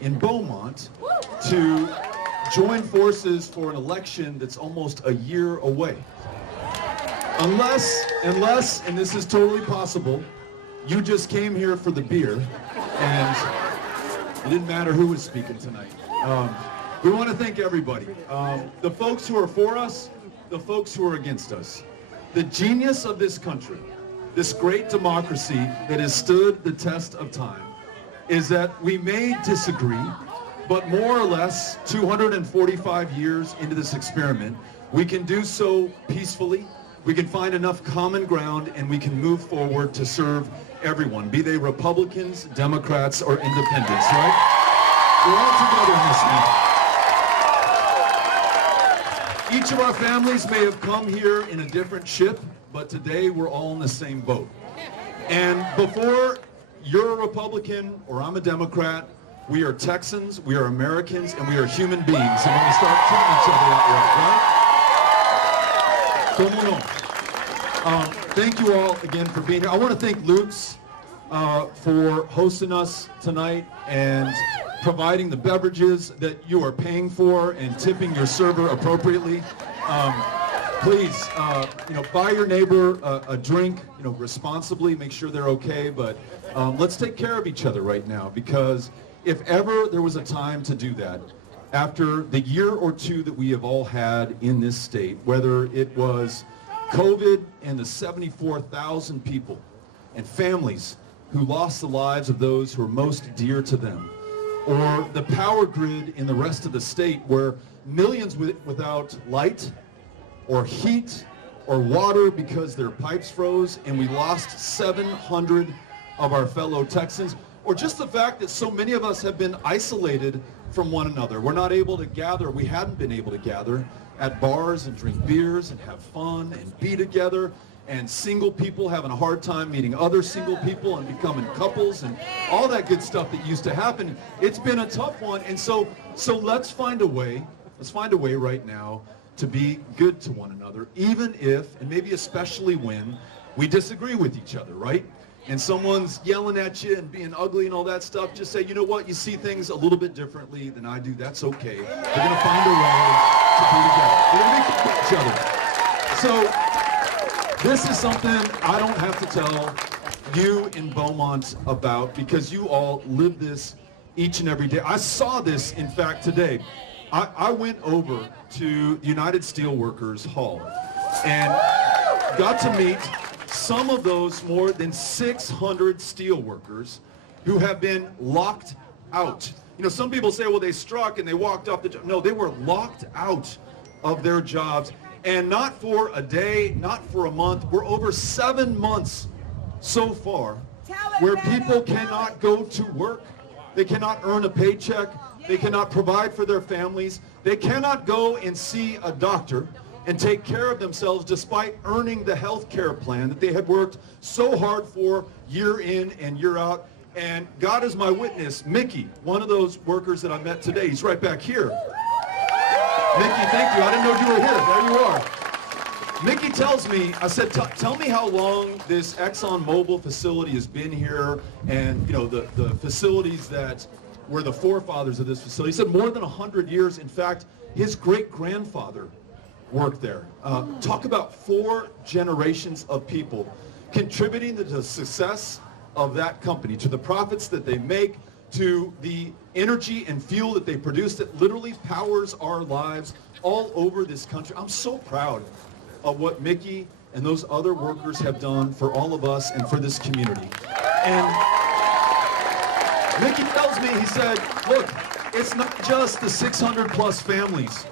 in Beaumont to join forces for an election that's almost a year away. Unless, and this is totally possible, you just came here for the beer, and it didn't matter who was speaking tonight. We want to thank everybody. The folks who are for us, the folks who are against us. The genius of this country, this great democracy that has stood the test of time, is that we may disagree, but more or less 245 years into this experiment, we can do so peacefully, we can find enough common ground, and we can move forward to serve everyone, be they Republicans, Democrats, or independents, right? We're all together in this now. Each of our families may have come here in a different ship, but today we're all in the same boat. And before you're a Republican or I'm a Democrat, we are Texans, we are Americans, and we are human beings. And when we start treating each other that way, right? Como no? Thank you all again for being here. I want to thank Luke's for hosting us tonight and providing the beverages that you are paying for and tipping your server appropriately. Please, buy your neighbor a drink, responsibly, make sure they're okay, but let's take care of each other right now, because if ever there was a time to do that, after the year or two that we have all had in this state, whether it was COVID and the 74,000 people and families who lost the lives of those who are most dear to them, or the power grid in the rest of the state where millions without light or heat or water because their pipes froze and we lost 700 of our fellow Texans, or just the fact that so many of us have been isolated from one another. We're not able to gather, we hadn't been able to gather at bars and drink beers and have fun and be together, and single people having a hard time meeting other single people and becoming couples and all that good stuff that used to happen. It's been a tough one, and so let's find a way right now to be good to one another, even if, and maybe especially when, we disagree with each other, right? And someone's yelling at you and being ugly and all that stuff, just say, you know what, you see things a little bit differently than I do, that's okay. We're gonna find a way to be together. We're gonna make each other. So, this is something I don't have to tell you in Beaumont about, because you all live this each and every day. I saw this, in fact, today. I went over to the United Steelworkers Hall and got to meet some of those more than 600 steelworkers who have been locked out. Some people say, well, they struck and they walked off the job. No, they were locked out of their jobs, and not for a day, not for a month. We're over 7 months so far where people cannot go to work. They cannot earn a paycheck. They cannot provide for their families. They cannot go and see a doctor and take care of themselves despite earning the health care plan that they had worked so hard for year in and year out. And God is my witness, Mickey, one of those workers that I met today, he's right back here. Mickey, thank you. I didn't know you were here. There you are. Mickey tells me, I said, tell me how long this ExxonMobil facility has been here, and the facilities that were the forefathers of this facility. He said more than 100 years. In fact, his great-grandfather worked there. Talk about 4 generations of people contributing to the success of that company, to the profits that they make, to the energy and fuel that they produce that literally powers our lives all over this country. I'm so proud of what Mickey and those other workers have done for all of us and for this community. And Mickey tells me, he said, look, it's not just the 600 plus families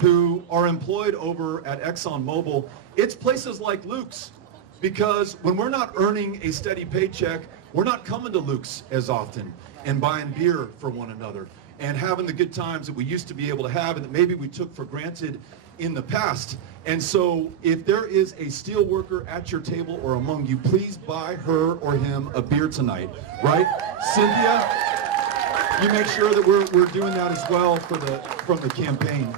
who are employed over at ExxonMobil, it's places like Luke's. Because when we're not earning a steady paycheck, we're not coming to Luke's as often and buying beer for one another and having the good times that we used to be able to have and that maybe we took for granted in the past. And so if there is a steel worker at your table or among you, please buy her or him a beer tonight, right? Cynthia, you make sure that we're doing that as well from the campaign.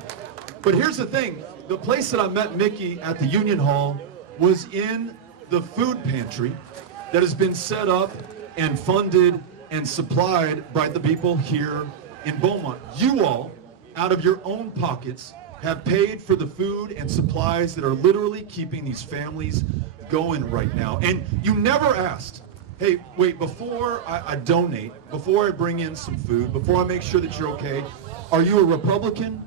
But here's the thing, the place that I met Mickey at the Union Hall was in the food pantry that has been set up and funded and supplied by the people here in Beaumont, you all, out of your own pockets, have paid for the food and supplies that are literally keeping these families going right now. And you never asked, hey, wait, before I donate, before I bring in some food, before I make sure that you're okay, are you a Republican?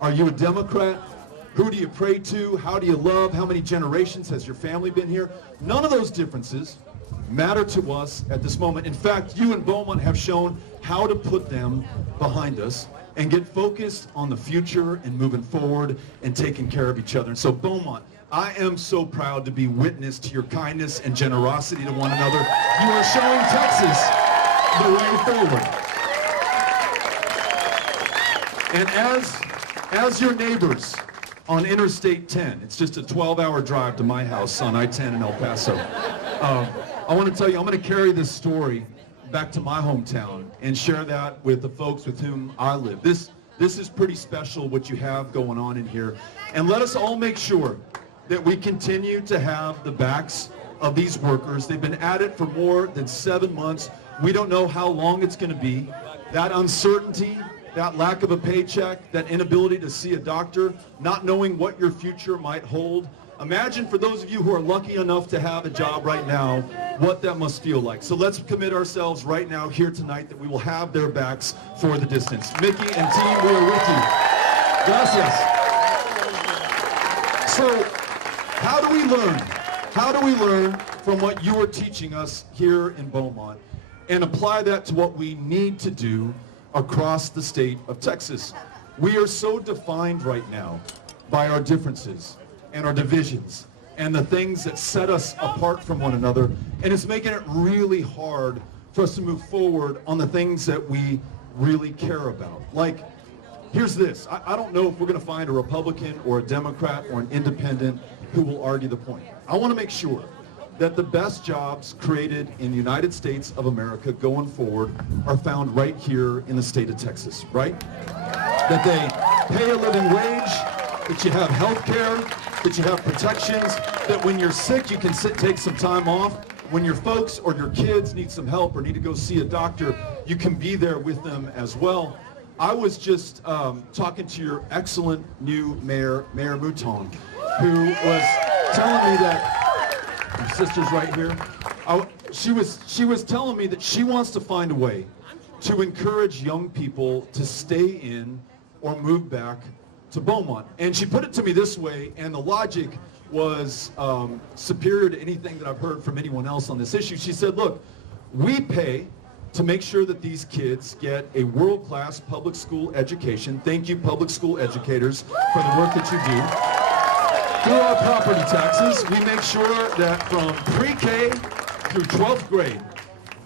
Are you a Democrat? Who do you pray to? How do you love? How many generations has your family been here? None of those differences matter to us at this moment. In fact, you in Beaumont have shown how to put them behind us and get focused on the future and moving forward and taking care of each other. And so Beaumont, I am so proud to be witness to your kindness and generosity to one another. You are showing Texas the way forward. And as your neighbors on Interstate 10, it's just a 12-hour drive to my house on I-10 in El Paso. I want to tell you, I'm going to carry this story back to my hometown and share that with the folks with whom I live. This is pretty special what you have going on in here. And let us all make sure that we continue to have the backs of these workers. They've been at it for more than 7 months. We don't know how long it's going to be. That uncertainty, that lack of a paycheck, that inability to see a doctor, not knowing what your future might hold. Imagine for those of you who are lucky enough to have a job right now, what that must feel like. So let's commit ourselves right now here tonight that we will have their backs for the distance. Mickey and team, we are with you. Gracias. So how do we learn? How do we learn from what you are teaching us here in Beaumont and apply that to what we need to do across the state of Texas? We are so defined right now by our differences and our divisions and the things that set us apart from one another, and it's making it really hard for us to move forward on the things that we really care about. Like, here's this. I don't know if we're going to find a Republican or a Democrat or an independent who will argue the point. I want to make sure that the best jobs created in the United States of America going forward are found right here in the state of Texas, right? That they pay a living wage, that you have health care, that you have protections, that when you're sick you can take some time off. When your folks or your kids need some help or need to go see a doctor, you can be there with them as well. I was just talking to your excellent new mayor, Mayor Mouton, who was telling me that, my sister's right here, she was telling me that she wants to find a way to encourage young people to stay in or move back to Beaumont. And she put it to me this way, and the logic was superior to anything that I've heard from anyone else on this issue. She said, look, we pay to make sure that these kids get a world-class public school education. Thank you, public school educators, for the work that you do. Through our property taxes, we make sure that from pre-K through 12th grade,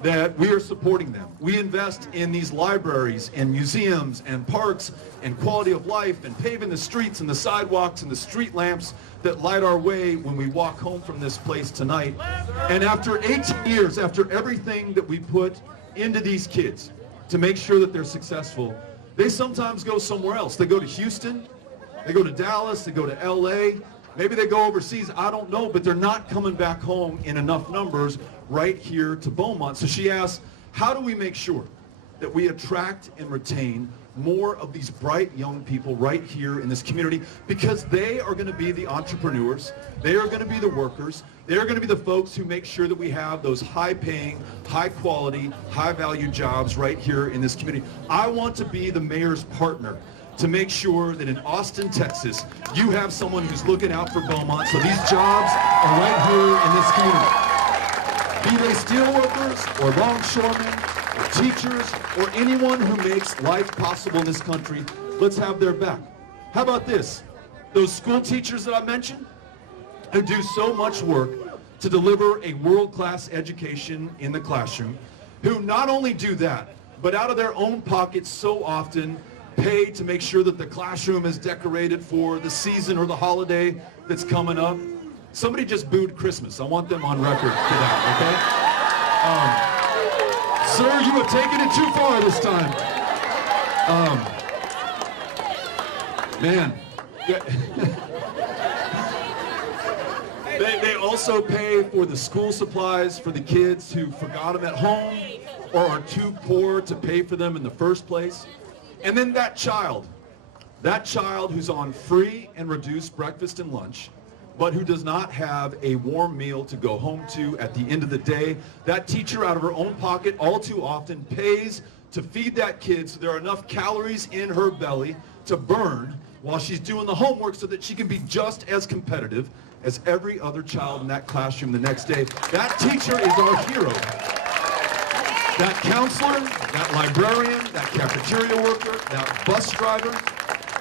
that we are supporting them. We invest in these libraries and museums and parks and quality of life and paving the streets and the sidewalks and the street lamps that light our way when we walk home from this place tonight. And after 18 years, after everything that we put into these kids to make sure that they're successful, they sometimes go somewhere else. They go to Houston, they go to Dallas, they go to LA, maybe they go overseas, I don't know, but they're not coming back home in enough numbers right here to Beaumont. So she asked, how do we make sure that we attract and retain more of these bright young people right here in this community? Because they are going to be the entrepreneurs, they are going to be the workers, they are going to be the folks who make sure that we have those high-paying, high-quality, high-value jobs right here in this community. I want to be the mayor's partner to make sure that in Austin, Texas, you have someone who's looking out for Beaumont, so these jobs are right here in this community. Be they steelworkers or longshoremen or teachers or anyone who makes life possible in this country, let's have their back. How about this? Those school teachers that I mentioned who do so much work to deliver a world-class education in the classroom, who not only do that, but out of their own pockets so often pay to make sure that the classroom is decorated for the season or the holiday that's coming up. Somebody just booed Christmas. I want them on record for that, okay? Sir, you have taken it too far this time. Man. They also pay for the school supplies for the kids who forgot them at home or are too poor to pay for them in the first place. And then that child who's on free and reduced breakfast and lunch, but who does not have a warm meal to go home to at the end of the day, that teacher out of her own pocket all too often pays to feed that kid so there are enough calories in her belly to burn while she's doing the homework so that she can be just as competitive as every other child in that classroom the next day. That teacher is our hero. That counselor, that librarian, that cafeteria worker, that bus driver,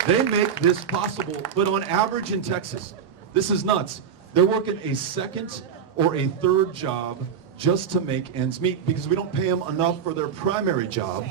they make this possible. But on average in Texas, this is nuts. They're working a second or a third job just to make ends meet because we don't pay them enough for their primary job,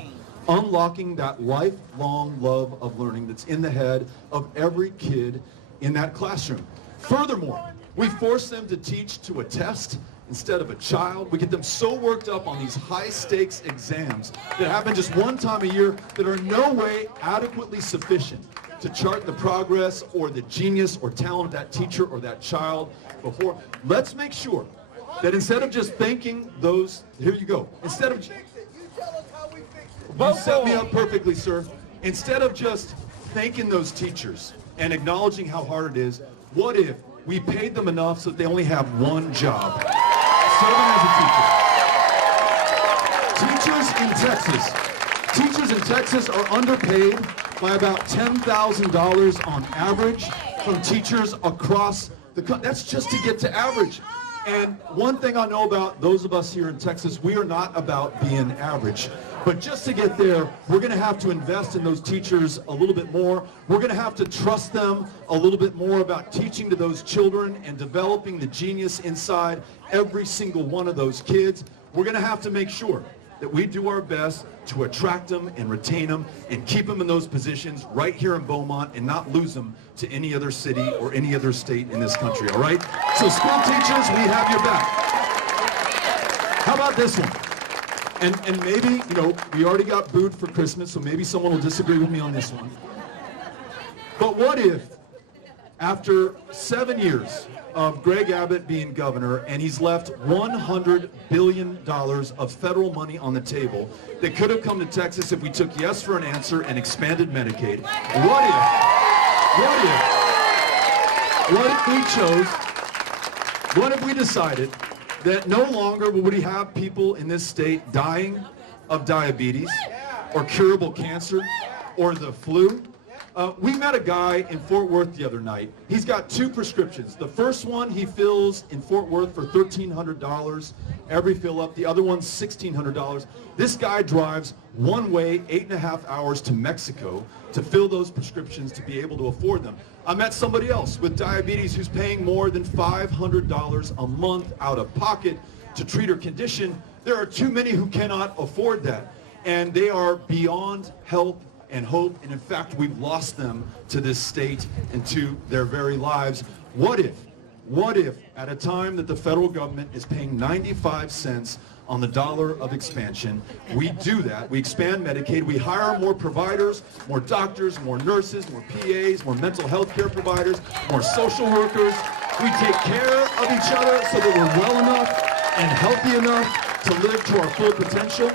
unlocking that lifelong love of learning that's in the head of every kid in that classroom. Furthermore, we force them to teach to a test instead of a child. We get them so worked up on these high-stakes exams that happen just one time a year that are no way adequately sufficient to chart the progress or the genius or talent of that teacher or that child before. Let's make sure that instead of just thanking those, here you go, instead of, you set me up perfectly, sir. Instead of just thanking those teachers and acknowledging how hard it is, what if we paid them enough so that they only have one job? Serving as a teacher. Teachers in Texas are underpaid by about $10,000 on average from teachers across the country. That's just to get to average. And one thing I know about those of us here in Texas, we are not about being average. But just to get there, we're going to have to invest in those teachers a little bit more. We're going to have to trust them a little bit more about teaching to those children and developing the genius inside every single one of those kids. We're going to have to make sure that we do our best to attract them and retain them and keep them in those positions right here in Beaumont and not lose them to any other city or any other state in this country, all right? So school teachers, we have your back. How about this one? And maybe, you know, we already got booed for Christmas, so maybe someone will disagree with me on this one. But what if, after 7 years of Greg Abbott being governor, and he's left $100 billion of federal money on the table that could have come to Texas if we took yes for an answer and expanded Medicaid? What if we decided that no longer would we have people in this state dying of diabetes or curable cancer or the flu? We met a guy in Fort Worth the other night. He's got 2 prescriptions. The first one he fills in Fort Worth for $1,300 every fill up. The other one's $1,600. This guy drives one way 8.5 hours to Mexico to fill those prescriptions to be able to afford them. I met somebody else with diabetes who's paying more than $500 a month out of pocket to treat her condition. There are too many who cannot afford that, and they are beyond help and hope, and in fact, we've lost them to this state and to their very lives. What if, at a time that the federal government is paying 95 cents on the dollar of expansion, we do that, we expand Medicaid, we hire more providers, more doctors, more nurses, more PAs, more mental health care providers, more social workers, we take care of each other so that we're well enough and healthy enough to live to our full potential,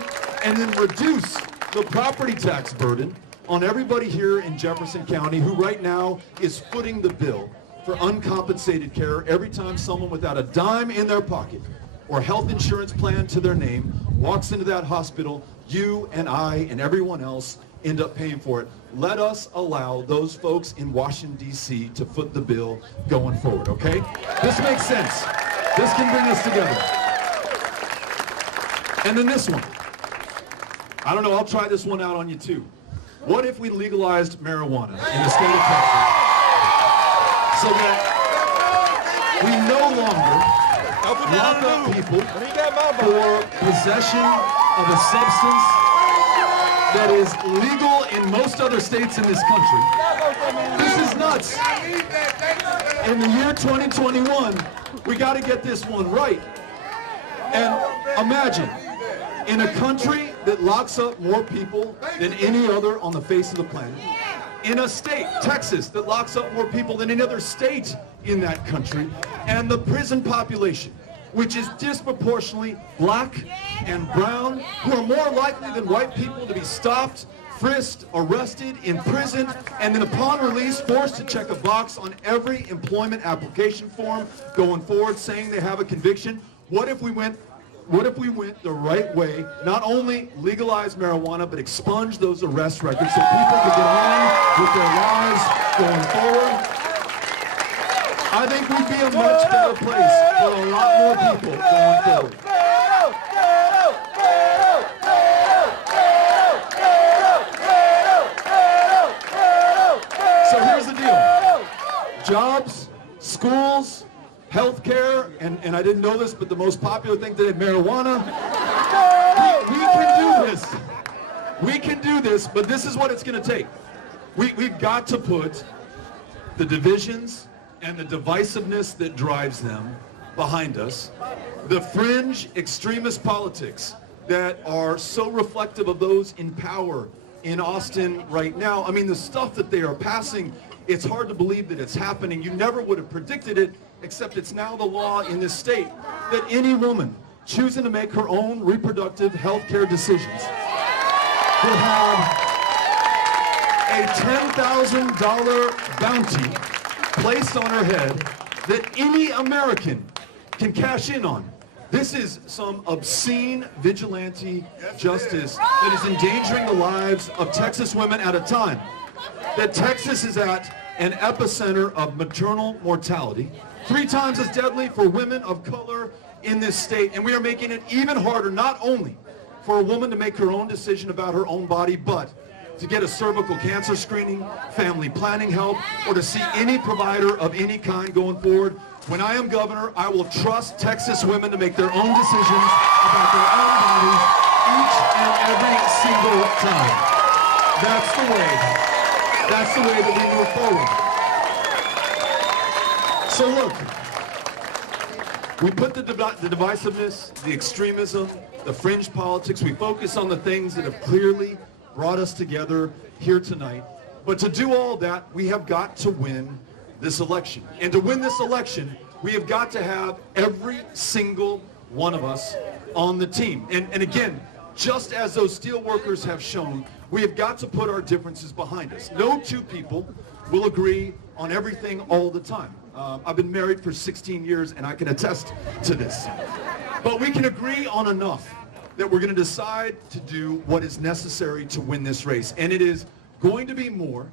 and then reduce the property tax burden on everybody here in Jefferson County who right now is footing the bill for uncompensated care every time someone without a dime in their pocket or health insurance plan to their name walks into that hospital. You and I and everyone else end up paying for it. Let us allow those folks in Washington, D.C. to foot the bill going forward, okay? This makes sense. This can bring us together. And then this one. I don't know, I'll try this one out on you too. What if we legalized marijuana in the state of Texas so that we no longer lock up people for possession of a substance that is legal in most other states in this country? This is nuts. In the year 2021, we got to get this one right. And imagine, in a country that locks up more people than any other on the face of the planet, in a state, Texas, that locks up more people than any other state in that country, and the prison population, which is disproportionately black and brown, who are more likely than white people to be stopped, frisked, arrested, imprisoned, and then upon release, forced to check a box on every employment application form going forward saying they have a conviction. What if we went the right way, not only legalize marijuana, but expunge those arrest records so people could get on with their lives going forward? I think we'd be a much better place for a lot more people going forward. So here's the deal. Jobs, schools, healthcare, and I didn't know this, but the most popular thing today, marijuana. We can do this. We can do this, but this is what it's going to take. We've got to put the divisions and the divisiveness that drives them behind us, the fringe extremist politics that are so reflective of those in power in Austin right now. I mean, the stuff that they are passing, it's hard to believe that it's happening. You never would have predicted it, except it's now the law in this state that any woman choosing to make her own reproductive health care decisions will have a $10,000 bounty placed on her head that any American can cash in on. This is some obscene vigilante justice that is endangering the lives of Texas women at a time that Texas is at an epicenter of maternal mortality, 3 times as deadly for women of color in this state. And we are making it even harder, not only for a woman to make her own decision about her own body, but to get a cervical cancer screening, family planning help, or to see any provider of any kind going forward. When I am governor, I will trust Texas women to make their own decisions about their own bodies each and every single time. That's the way. That's the way that we move forward. So look, we put the divisiveness, the extremism, the fringe politics, we focus on the things that have clearly brought us together here tonight. But to do all that, we have got to win this election. And to win this election, we have got to have every single one of us on the team. And again, just as those steelworkers have shown, we have got to put our differences behind us. No two people will agree on everything all the time. I've been married for 16 years, and I can attest to this. But we can agree on enough that we're going to decide to do what is necessary to win this race. And it is going to be more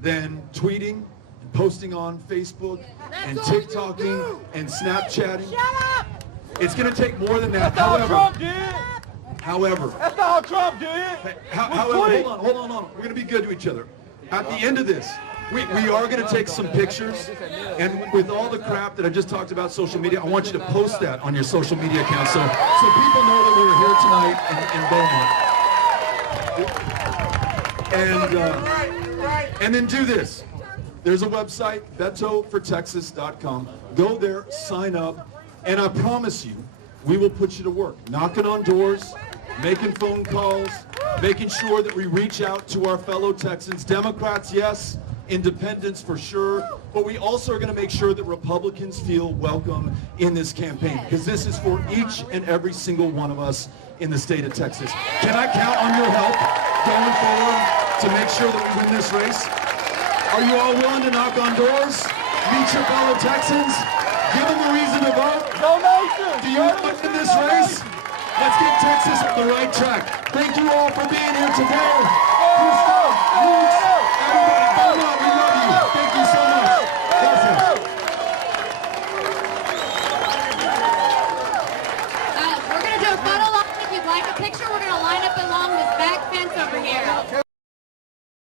than tweeting and posting on Facebook and TikToking and Snapchatting. Shut up! It's going to take more than that. That's all Trump did. However, that's all Trump did. However, hold on. We're going to be good to each other. At the end of this, we are going to take some pictures, and with all the crap that I just talked about social media, I want you to post that on your social media account so people know that we were here tonight in Beaumont. And then do this. There's a website, betofortexas.com. Go there, sign up, and I promise you, we will put you to work, knocking on doors, making phone calls, making sure that we reach out to our fellow Texans. Democrats, yes. Independents for sure, but we also are going to make sure that Republicans feel welcome in this campaign, because this is for each and every single one of us in the state of Texas. Can I count on your help going forward to make sure that we win this race? Are you all willing to knock on doors, meet your fellow Texans, give them a reason to vote? Do you want to win this race? Let's get Texas on the right track. Thank you all for being here today. Everybody, Beaumont, we love you. Thank you so much. We're going to do a photo op if you'd like a picture